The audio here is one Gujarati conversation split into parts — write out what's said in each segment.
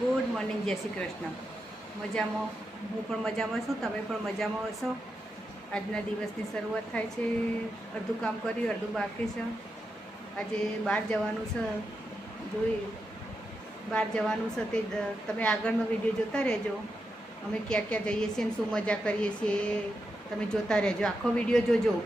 ગુડ મોર્નિંગ, જય શ્રી કૃષ્ણ. મજામાં? હું પણ મજામાં છું, તમે પણ મજામાં હશો? આજના દિવસની શરૂઆત થાય છે, અડધું કામ કર્યું, અડધું બાકી છે. આજે બહાર જવાનું છે, જોઈ, બહાર જવાનું છે તે તમે આગળનો વીડિયો જોતા રહેજો. અમે ક્યાં ક્યાં જઈએ છીએ ને શું મજા કરીએ છીએ તમે જોતા રહેજો. આખો વીડિયો જોજો.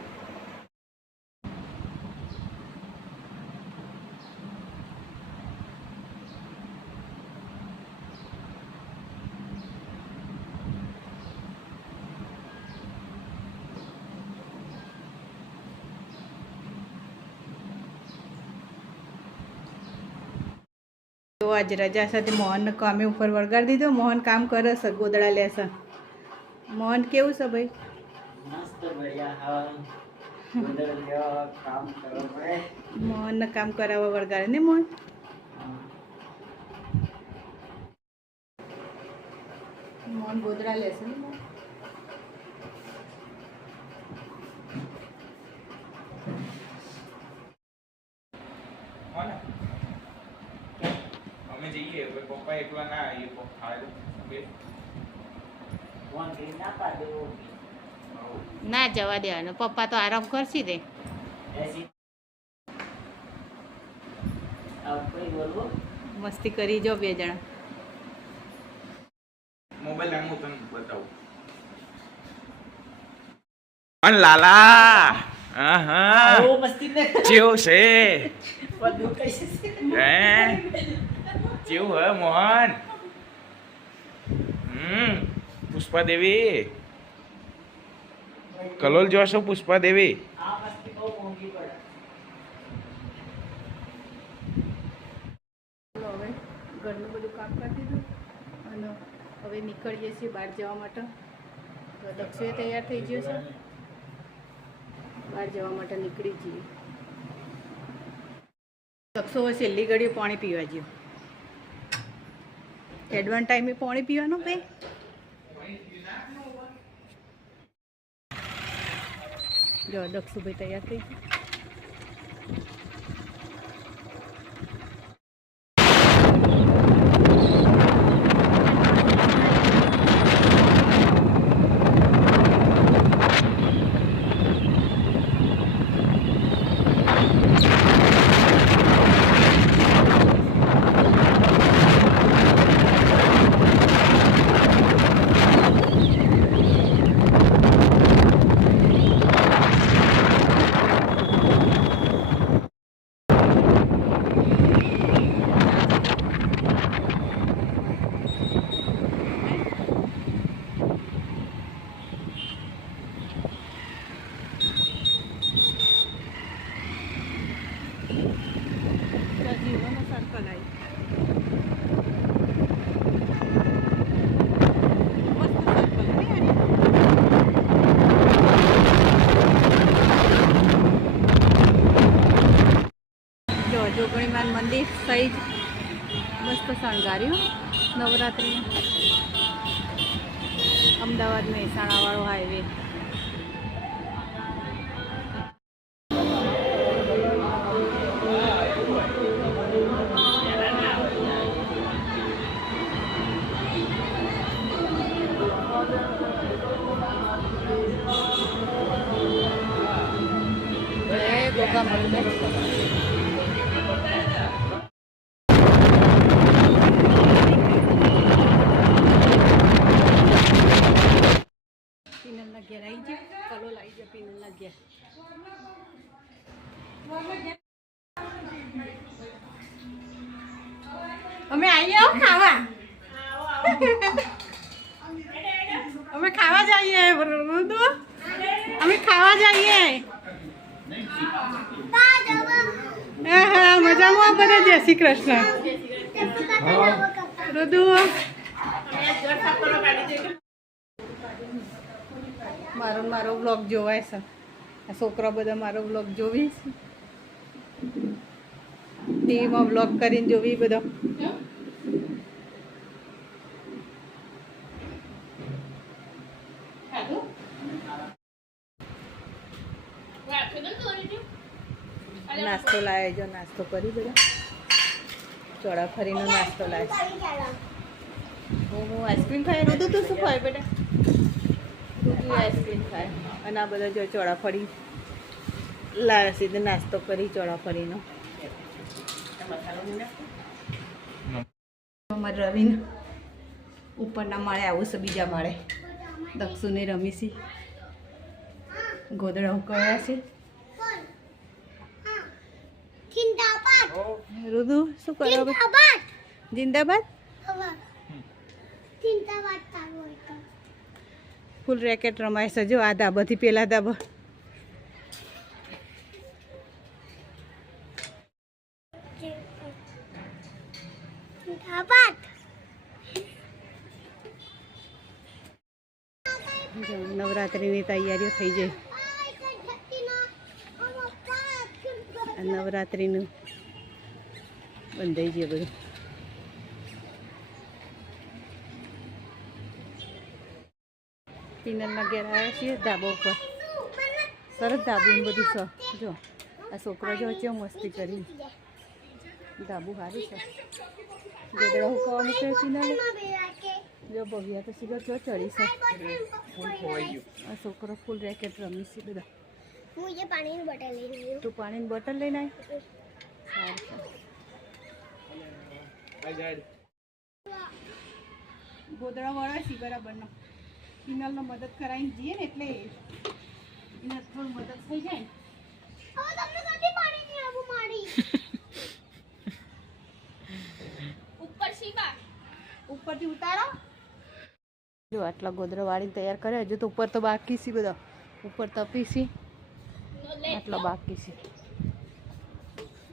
તો આજ રજા સાથે મોહનને કામે ઉપર વળગાડી દીધો. મોહન કામ કરે છે ગોદડા લેશે મોહન કેવું છે ભાઈ? મોહનને કામ કરાવવા વળગાડે ને મોહન? મોહન ગોદડા લેશે ને અમે જઈએ હવે પપ્પા એકલા ના આવીએ પપ્પા ખાય બે. ના જવા દેવાનું પપ્પા તો આરામ કરશે બોલવું? મસ્તી કરી જો બે જણા. મોબાઈલ આમ હું તમને બતાવું. પણ લાલા! આહા! મસ્તી ને. જેવો છે. બધું કઈ હે? જેવું હે મોહન. હમ પુષ્પા દેવી કલોલ જોશો પુષ્પા દેવી ઘરનું બધું કામ કરી દીધું અને હવે નીકળીએ છીએ બહાર જવા માટે. દક્ષુએ તૈયાર થઈ ગયો છે. બહાર જવા માટે નીકળી જઈએ. દક્ષો છેલ્લી ઘડી પાણી પીવા ગયો. એડવાન્સ ટાઈમે પાણી પીવાનું બે? જો દક્ષુભાઈ તૈયાર થઈ ગયું જીવનો સર્કલ આવી મસ્ત સર્કલ નહીં આની? જો મંદિર સહિત મસ્ત શણગાર્યું. નવરાત્રિ અમદાવાદ મહેસાણાવાળો હાઈવે. કલો લાવી ગયા પીનલના ઘેર અમે આવીએ ખાવા? અમે ખાવા જઈએ અમે ખાવા જઈએ. હા હા મજામાં બધા જય શ્રી કૃષ્ણ. રુદુ મારો મારો બ્લોગ જોવાય છે. આ છોકરા બધા મારો બ્લોગ જોવી છે. ટીવીમાં બ્લોગ કરીને જોવી બધો. નાસ્તો લાવે જો નાસ્તો કરી બધો. ચોળાફરીનો નાસ્તો લાવે હું આઈસ્ક્રીમ ખાઈ નતું તું શું ખાય બેટા? રુદુ આઈસ્ક્રીમ ખાય અને આ બધા જો ચોળાફળી લાવે સીધે નાસ્તો કરી ચોળાફળીનો. અમારે રવિન ઉપરના માળે આવું છે બીજા માળે. દક્ષુને રમીશી ગોદડા ઉકળ્યા છે. રુદુ શું કરો જિંદાબાદ. ફૂલ રેકેટ રમાય છે. જો આ બધી પેલા દાબા નવરાત્રિની તૈયારીઓ થઈ જાય નવરાત્રિનું બંધાઈ જાય બધું. પિનલના ઘેર આવ્યા છીએ ધાબા ઉપર. સરસ ધાબું ને બધું છે. જો, આ છોકરો જો કેવો મસ્તી કરી ધાબુ સારું છે. ગોદડા હુકવા મૂકે પિનલ જો, ભવ્યા તો સીધો જો ચડી છે. આ છોકરો ફૂલ રેકેટ રમી છે બધા. તું પાણીની બોટલ લઈને આવી સારું છે. ગોદડા વાળા છે બરાબરનો. પિનલનો મદદ કરાવીને જઈએ ને એટલે એને થોડું મદદ થઈ જાય. ને હવે તમને કદી પાણી નહીં આવું મારી? ઉપર શીબા ઉપરથી ઉતારો. જો આટલા ગોદરા વાળીને તૈયાર કરે હજુ તો ઉપર તો બાકી છે બધા. ઉપર તપી છે. આટલા બાકી છે.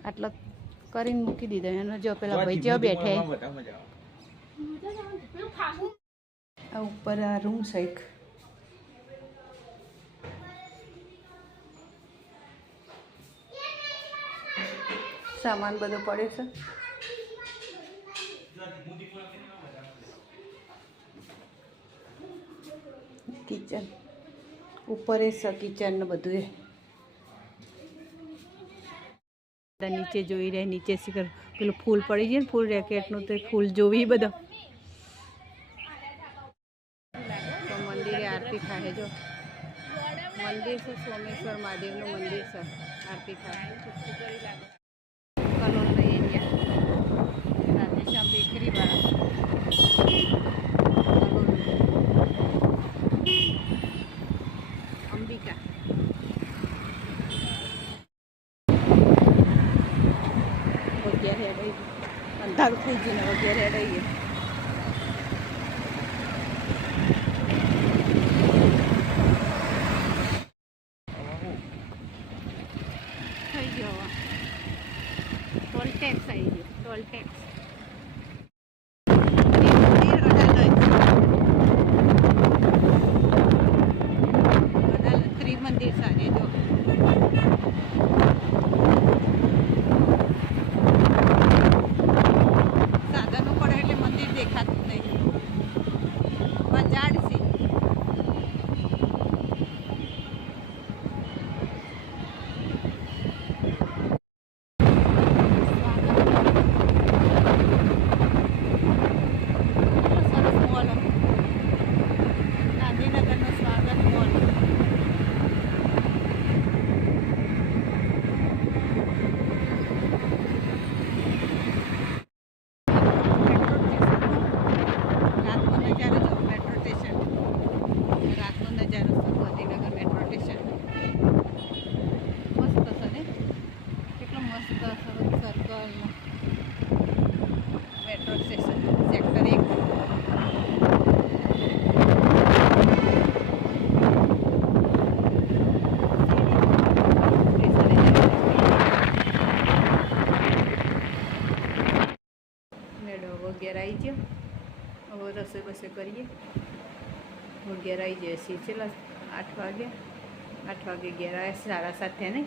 આટલો કરીને મૂકી દીધો. એનો જો પેલા ભાઈ જો બેઠે બધા મજા આવે. આ ઉપર આ રૂમ સાઈક સામાન બધો પડ્યો છે. કિચન ઉપર એ છે કિચન ને બધું એ. નીચે જોઈ રહ્યા, નીચે શીખર. પેલું ફૂલ પડી જાય ને ફૂલ રેકેટનું તો ફૂલ જોવી બધા. મંદિર છે સોમેશ્વર મહાદેવનું મંદિર છે આરતી થાય કલોલ લઈ ગયા રાધેશ્યામ બેકરી વાળા અંબિકા વગેરે હેડાઈ અંધારું થઈ ગયું ને વગેરે હેડાઈ ગયું થઈ ગયો હવે ટોલ ટેક્સ આવી ગયો ટોલ ટેક્સ ત્રિમંદિર સારે જો સાધનો પડે એટલે મંદિર દેખાતું જ નહીં પણ ઝાડ છે સરસ મોલ ગાંધીનગરનો સ્વાગત મોલ રાતનો નજારો જો મેટ્રો સ્ટેશન રાતનો નજારો છે ગાંધીનગર મેટ્રો સ્ટેશન મસ્ત છે ને કેટલો મસ્ત સર્કલમાં મેટ્રો સ્ટેશન સેક્ટર એક વગેરે આવી ગયો. હવે રસોઈ બસોઈ કરીએ. વગેરે આવી જાય છીએ છેલ્લા આઠ વાગે. આઠ વાગે ઘેર આવ્યા સાડા સાત થયા ને?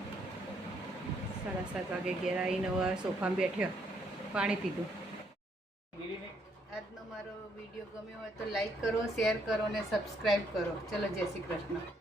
સાડા સાત વાગે ઘેર આવીને હવે સોફામાં બેઠ્યો. પાણી પીધું. વીડિયો ગમ્યો હોય તો લાઈક કરો, શેર કરો અને સબસ્ક્રાઈબ કરો. ચલો, જય શ્રી કૃષ્ણ.